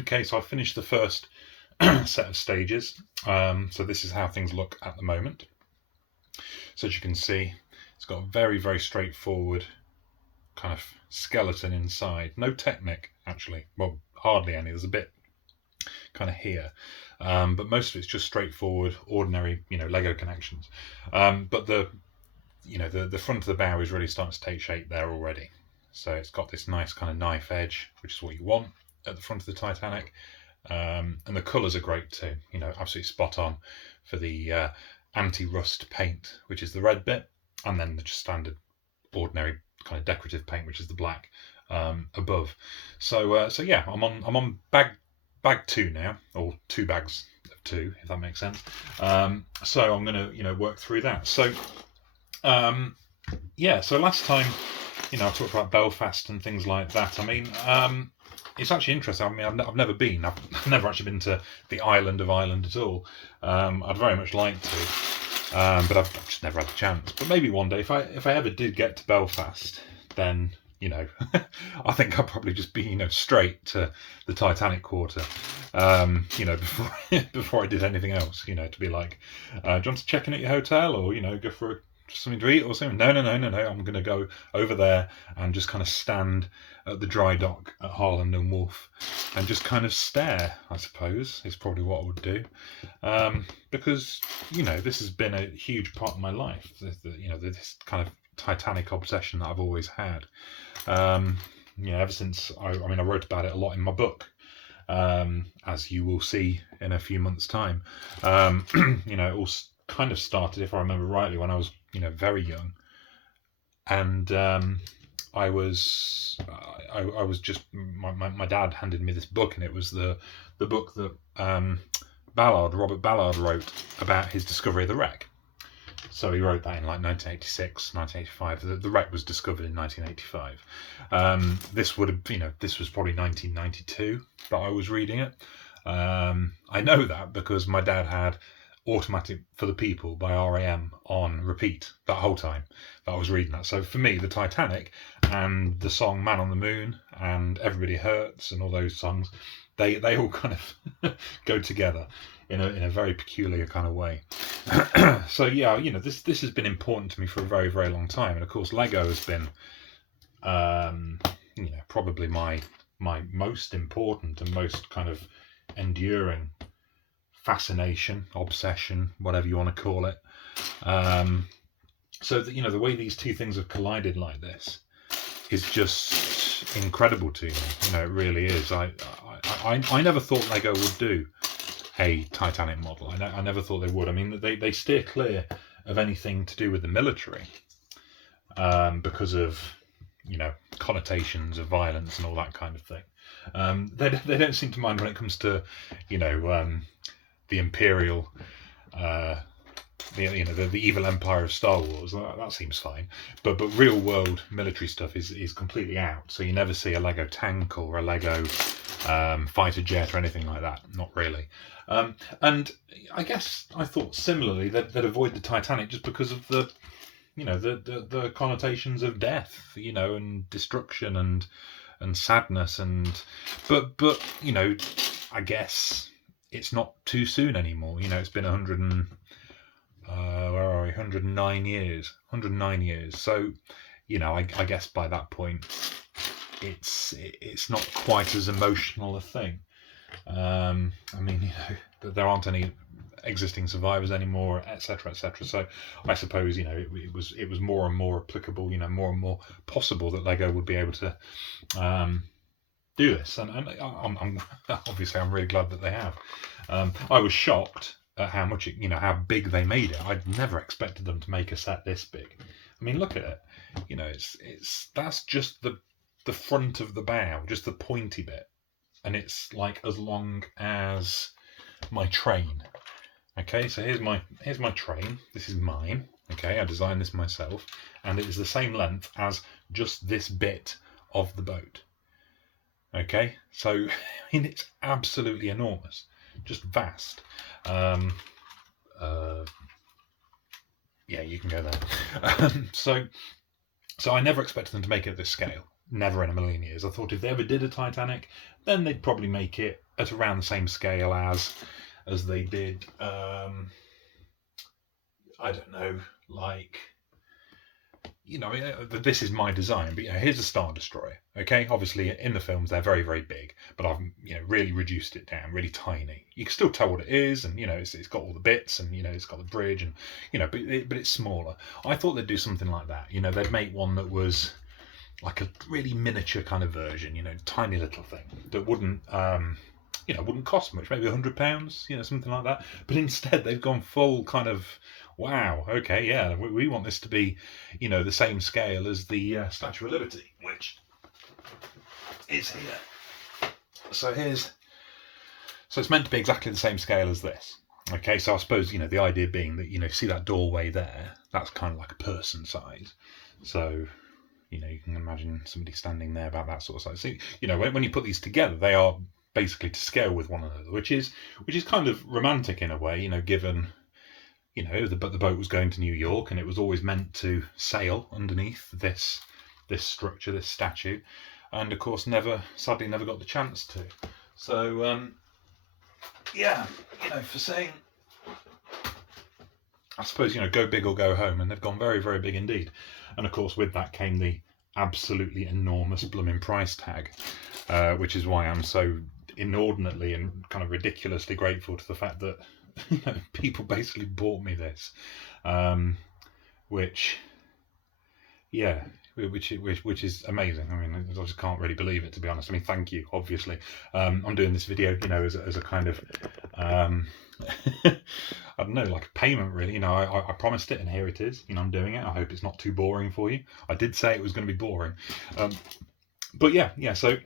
Okay, so I finished the first set of stages. So this is how things look at the moment. So as you can see, it's got a very, very straightforward kind of skeleton inside. No Technic, actually. Well, hardly any. There's a bit kind of here. But most of it's just straightforward, ordinary, Lego connections. But the front of the bow is really starting to take shape there already. So it's got this nice kind of knife edge, which is what you want at the front of the Titanic. And the colours are great too, absolutely spot on for the anti-rust paint, which is the red bit, and then the just standard ordinary kind of decorative paint, which is the black above. So yeah, I'm on bag 2 now, or 2 bags of 2, if that makes sense. So I'm gonna work through that. So yeah, so last time I talked about Belfast and things like that. I mean, it's actually interesting. I mean, I've never been. I've never actually been to the island of Ireland at all. I'd very much like to, but I've just never had the chance. But maybe one day, if I ever did get to Belfast, then I think I'd probably just be straight to the Titanic Quarter, before I did anything else. To be like, do you want to check in at your hotel, or go for something to eat or something? No. I'm going to go over there and just kind of stand at the dry dock at Harland and Wolff and just kind of stare, I suppose, is probably what I would do. Because, this has been a huge part of my life, this kind of Titanic obsession that I've always had. Ever since, I wrote about it a lot in my book, as you will see in a few months' time. It all kind of started, if I remember rightly, when I was very young, and I was just my dad handed me this book, and it was the book that Robert Ballard wrote about his discovery of the wreck. So he wrote that in like 1986, 1985. The wreck was discovered in 1985. This would have, this was probably 1992 that I was reading it. I know that because my dad had Automatic for the People by R.A.M. on repeat that whole time that I was reading that. So for me, the Titanic and the song Man on the Moon and Everybody Hurts and all those songs, they all kind of go together in a very peculiar kind of way. So yeah, this has been important to me for a very, very long time. And of course, Lego has been probably my most important and most kind of enduring fascination, obsession, whatever you want to call it. So that the way these two things have collided like this is just incredible to me. It really is. I never thought Lego would do a Titanic model. I never thought they would. I mean, they steer clear of anything to do with the military, because of connotations of violence and all that kind of thing. They don't seem to mind when it comes to the Imperial, the evil empire of Star Wars. That seems fine, but real world military stuff is completely out. So you never see a Lego tank or a Lego fighter jet or anything like that. Not really. And I guess I thought similarly they'd avoid the Titanic just because of the the connotations of death, and destruction and sadness, but I guess it's not too soon anymore. It's been 109 years. 109 years. So, I guess by that point, it's not quite as emotional a thing. There aren't any existing survivors anymore, etc., etc. So I suppose it was more and more applicable, more and more possible that Lego would be able to do this, and I'm obviously I'm really glad that they have. I was shocked at how much how big they made it. I'd never expected them to make a set this big. I mean, look at it. That's just the front of the bow, just the pointy bit, and it's like as long as my train. Okay, so here's my train. This is mine. Okay, I designed this myself, and it is the same length as just this bit of the boat. Okay, so it's absolutely enormous, just vast. Yeah, you can go there. So I never expected them to make it at this scale. Never in a million years. I thought if they ever did a Titanic, then they'd probably make it at around the same scale as they did. I don't know, like, this is my design, but here's a Star Destroyer. Okay, obviously in the films they're very, very big, but I've really reduced it down, really tiny. You can still tell what it is, and it's got all the bits, and it's got the bridge, and but it's smaller. I thought they'd do something like that. They'd make one that was like a really miniature kind of version, tiny little thing that wouldn't wouldn't cost much, maybe £100, something like that. But instead they've gone full kind of, wow, okay, yeah, we want this to be, the same scale as the Statue of Liberty, which is here. So it's meant to be exactly the same scale as this. Okay, so I suppose, the idea being that, see that doorway there, that's kind of like a person size. So, you can imagine somebody standing there about that sort of size. So, when you put these together, they are basically to scale with one another, which is kind of romantic in a way, given the boat was going to New York and it was always meant to sail underneath this structure, this statue, and of course sadly never got the chance to. So for saying, I suppose, go big or go home, and they've gone very, very big indeed. And of course with that came the absolutely enormous blooming price tag, which is why I'm so inordinately and kind of ridiculously grateful to the fact that people basically bought me this, which is amazing. I mean, I just can't really believe it, to be honest. I mean, thank you, obviously. I'm doing this video, as a kind of I don't know, like a payment, really. I promised it, and here it is. I'm doing it. I hope it's not too boring for you. I did say it was going to be boring, but yeah. So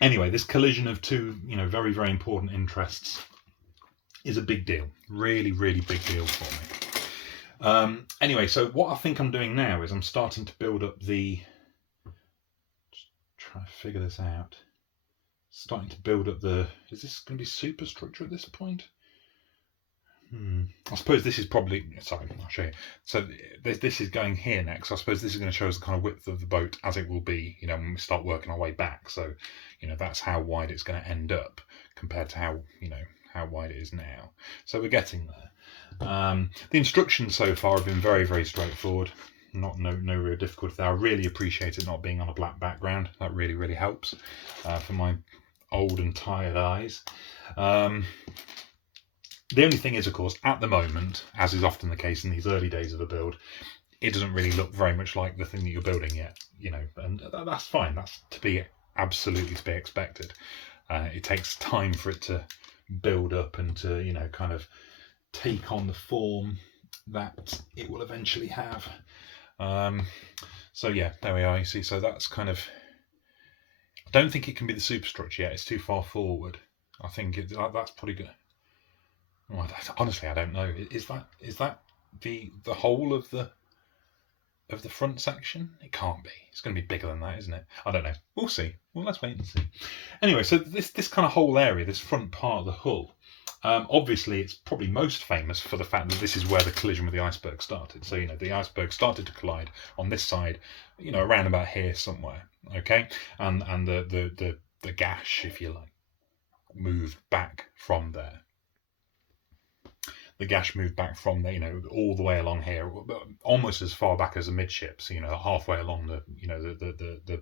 anyway, this collision of two, very, very important interests is a big deal. Really, really big deal for me. Anyway, so what I think I'm doing now is I'm starting to build up just try to figure this out. Starting to build up is this going to be superstructure at this point? I suppose this is probably, sorry, I'll show you. So this is going here next. I suppose this is going to show us the kind of width of the boat as it will be, when we start working our way back. So, that's how wide it's going to end up compared to how wide it is now. So we're getting there. The instructions so far have been very, very straightforward. No real difficulty there. I really appreciate it not being on a black background. That really, really helps for my old and tired eyes. The only thing is, of course, at the moment, as is often the case in these early days of a build, it doesn't really look very much like the thing that you're building yet, and that's fine. That's absolutely to be expected. It takes time for it to build up and to, kind of take on the form that it will eventually have. So yeah, there we are. You see, so that's kind of, I don't think it can be the superstructure yet. It's too far forward. I think that's probably good. Well, honestly, I don't know. Is that the whole of the front section? It can't be. It's going to be bigger than that, isn't it? I don't know. We'll see. Well, let's wait and see. Anyway, so this kind of whole area, this front part of the hull, obviously it's probably most famous for the fact that this is where the collision with the iceberg started. So the iceberg started to collide on this side, around about here somewhere. Okay, and the gash, if you like, moved back from there. The gash moved back from there, all the way along here, almost as far back as the midships, halfway along the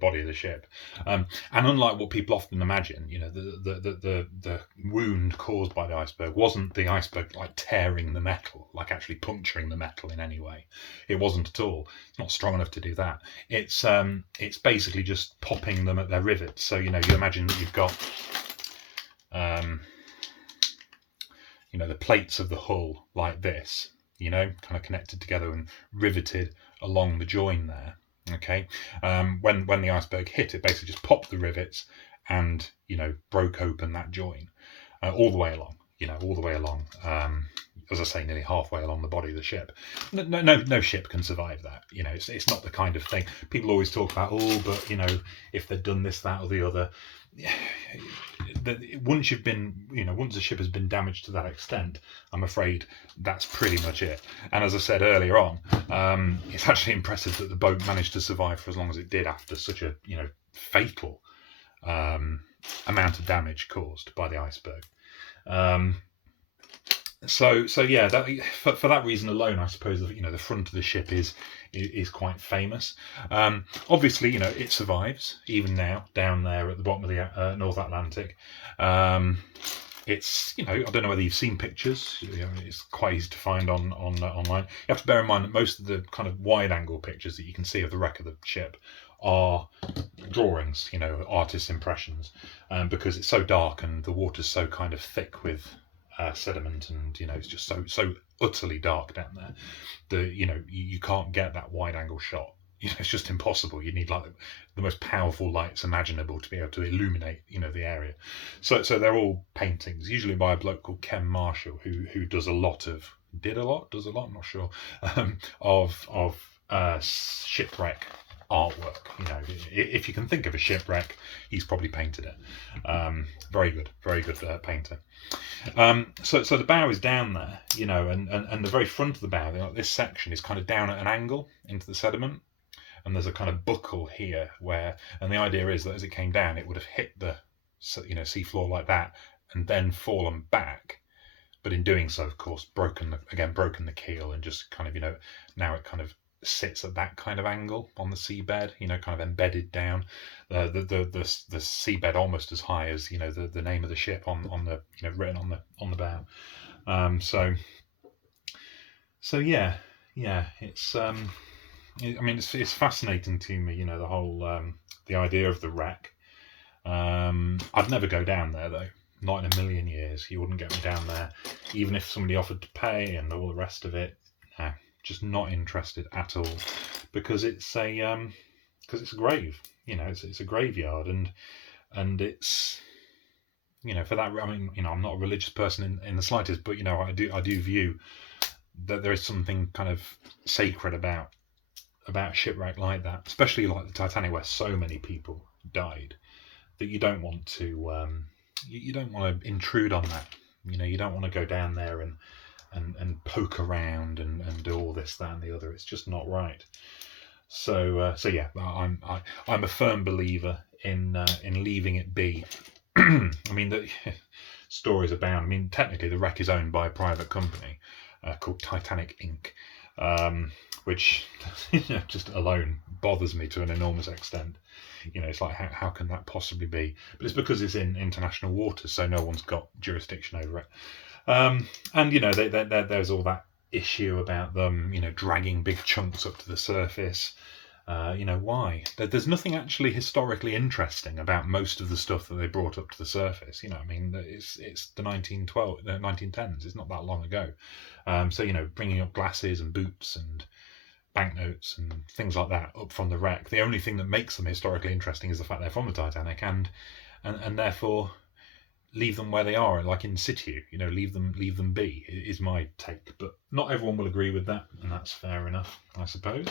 body of the ship. And unlike what people often imagine, the wound caused by the iceberg wasn't the iceberg like tearing the metal, like actually puncturing the metal in any way. It wasn't at all. It's not strong enough to do that. It's basically just popping them at their rivets. So you imagine that you've got the plates of the hull like this, kind of connected together and riveted along the join there. Okay, when the iceberg hit, it basically just popped the rivets and broke open that join all the way along. As I say, nearly halfway along the body of the ship. No ship can survive that. It's not the kind of thing people always talk about. Oh, but if they'd done this, that, or the other. Once a ship has been damaged to that extent, I'm afraid that's pretty much it. And as I said earlier on, it's actually impressive that the boat managed to survive for as long as it did after such a fatal amount of damage caused by the iceberg. Um, so yeah, that, for that reason alone, I suppose the front of the ship is quite famous. Obviously, it survives even now down there at the bottom of the North Atlantic. It's I don't know whether you've seen pictures. It's quite easy to find online. You have to bear in mind that most of the kind of wide angle pictures that you can see of the wreck of the ship are drawings, artists' impressions, because it's so dark and the water's so kind of thick with sediment, and it's just so utterly dark down there that you can't get that wide angle shot. It's just impossible. You need like the most powerful lights imaginable to be able to illuminate the area. So they're all paintings, usually by a bloke called Ken Marshall, who does a lot, I'm not sure, of shipwreck artwork. If you can think of a shipwreck, he's probably painted it. Very good painter. So the bow is down there, and the very front of the bow, this section is kind of down at an angle into the sediment, and there's a kind of buckle here and the idea is that as it came down, it would have hit the seafloor like that, and then fallen back. But in doing so, of course, broken the keel, and just kind of now it kind of sits at that kind of angle on the seabed, kind of embedded down the seabed, almost as high as the name of the ship on the written on the bow. So yeah, it's it's fascinating to me, the whole the idea of the wreck. I'd never go down there though, not in a million years. You wouldn't get me down there, even if somebody offered to pay and all the rest of it. No, just not interested at all, because it's a grave. It's a graveyard, and it's for that. I'm not a religious person in the slightest, but I do view that there is something kind of sacred about shipwreck like that, especially like the Titanic, where so many people died, that you don't want to you don't want to intrude on that. You don't want to go down there and poke around and do all this, that, and the other. It's just not right. So yeah, I'm a firm believer in leaving it be. The stories abound. Technically, the wreck is owned by a private company called Titanic Inc., which just alone bothers me to an enormous extent. It's like, how can that possibly be? But it's because it's in international waters, so no one's got jurisdiction over it. And there's all that issue about them, dragging big chunks up to the surface. Why? There's nothing actually historically interesting about most of the stuff that they brought up to the surface. It's the 1910s. It's not that long ago. So bringing up glasses and boots and banknotes and things like that up from the wreck. The only thing that makes them historically interesting is the fact they're from the Titanic, and therefore leave them where they are, like in situ. Leave them be is my take. But not everyone will agree with that, and that's fair enough, I suppose.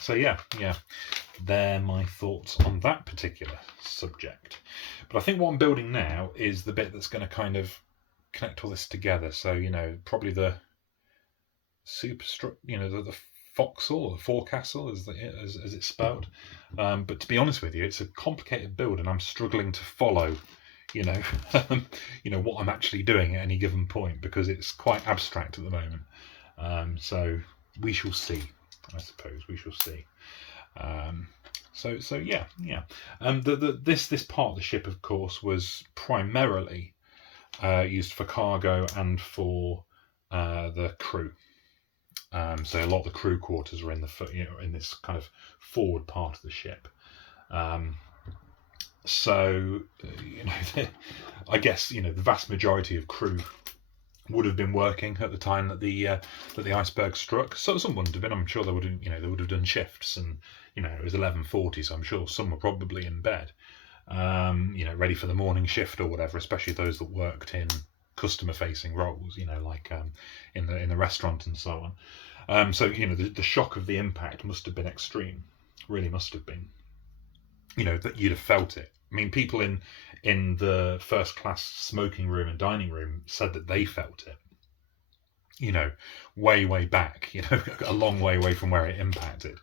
So yeah, they're my thoughts on that particular subject. But I think what I'm building now is the bit that's going to kind of connect all this together. So probably the superstructure, the forecastle, or forecastle as it's spelled. But to be honest with you, it's a complicated build, and I'm struggling to follow what I'm actually doing at any given point, because it's quite abstract at the moment. So we shall see. I suppose we shall see. So yeah. This part of the ship, of course, was primarily used for cargo and for the crew. So a lot of the crew quarters were in this kind of forward part of the ship. So I guess the vast majority of crew would have been working at the time that the iceberg struck. So some wouldn't have been. I'm sure they would have done shifts, and it was 11:40, so I'm sure some were probably in bed, ready for the morning shift or whatever. Especially those that worked in customer-facing roles, like in the restaurant and so on. So the shock of the impact must have been extreme. Really must have been. That you'd have felt it. People in the first class smoking room and dining room said that they felt it. Way back. A long way away from where it impacted.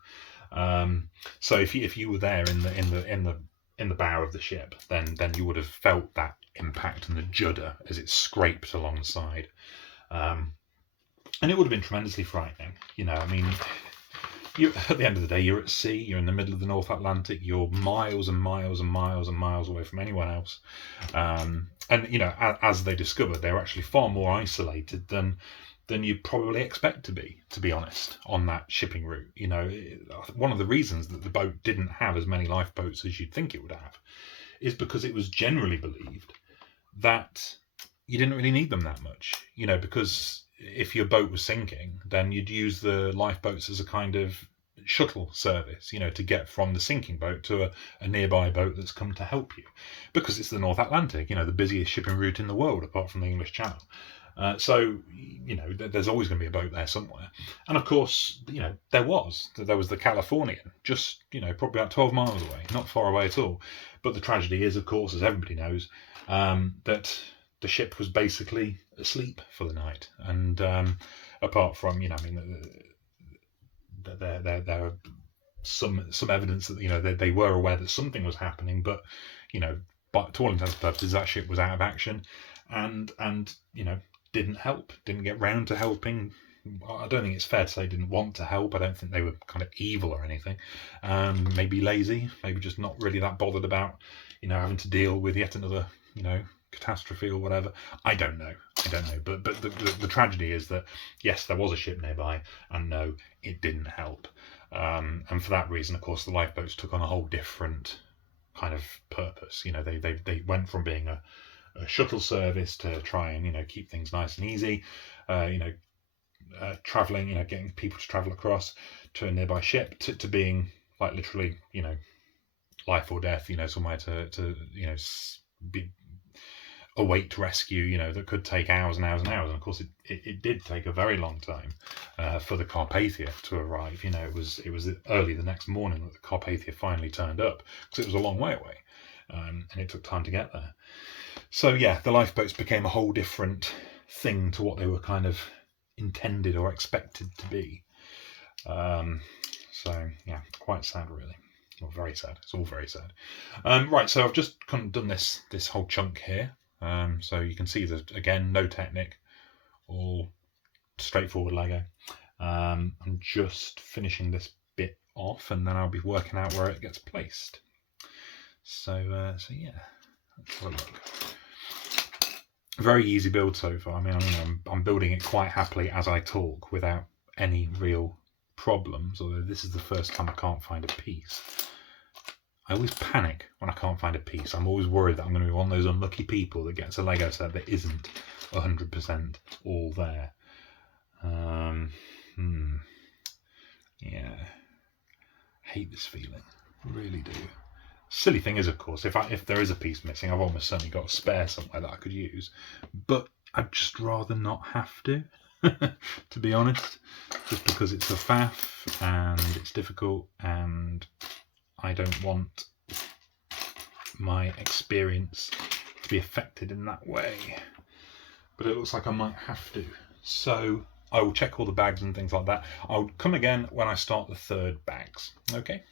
So if you were there in the in the bow of the ship, then you would have felt that impact and the judder as it scraped alongside. And it would have been tremendously frightening. I mean, at the end of the day, you're at sea, you're in the middle of the North Atlantic, you're miles and miles and miles and miles away from anyone else. And, as they discovered, they were actually far more isolated than you'd probably expect to be honest, on that shipping route. One of the reasons that the boat didn't have as many lifeboats as you'd think it would have is because it was generally believed that you didn't really need them that much, because if your boat was sinking, then you'd use the lifeboats as a kind of shuttle service, to get from the sinking boat to a nearby boat that's come to help you, because it's the North Atlantic, the busiest shipping route in the world apart from the English Channel. So there's always going to be a boat there somewhere. And of course, there was the Californian, just probably about 12 miles away, not far away at all. But the tragedy is, of course, as everybody knows, that the ship was basically asleep for the night. And apart from, there are some evidence that they were aware that something was happening, but but to all intents and purposes, that ship was out of action, and didn't help, didn't get round to helping. I don't think it's fair to say didn't want to help. I don't think they were kind of evil or anything. Maybe lazy, maybe just not really that bothered about, having to deal with yet another, catastrophe or whatever. I don't know. But the tragedy is that, yes, there was a ship nearby, and no, it didn't help. And for that reason, of course, the lifeboats took on a whole different kind of purpose. They went from being a shuttle service to try and keep things nice and easy, traveling, getting people to travel across to a nearby ship, to being like literally, life or death, somewhere to be await rescue, that could take hours and hours and hours. And of course, it did take a very long time for the Carpathia to arrive. It was early the next morning that the Carpathia finally turned up, because it was a long way away, and it took time to get there. So yeah, the lifeboats became a whole different thing to what they were kind of intended or expected to be. So yeah, quite sad, really. Well, very sad. It's all very sad. Right, so I've just kind of done this whole chunk here. So you can see that, again, no Technic, all straightforward Lego. I'm just finishing this bit off, and then I'll be working out where it gets placed. So yeah, let's have a look. Very easy build so far. I mean, I'm building it quite happily as I talk without any real problems, although this is the first time I can't find a piece. I always panic when I can't find a piece. I'm always worried that I'm going to be one of those unlucky people that gets a Lego set that isn't 100% all there. Yeah, hate this feeling, really do. Silly thing is, of course, if there is a piece missing, I've almost certainly got a spare somewhere that I could use, but I'd just rather not have to, to be honest, just because it's a faff and it's difficult, and I don't want my experience to be affected in that way. But it looks like I might have to, so I will check all the bags and things like that. I'll come again when I start the third bags. Okay.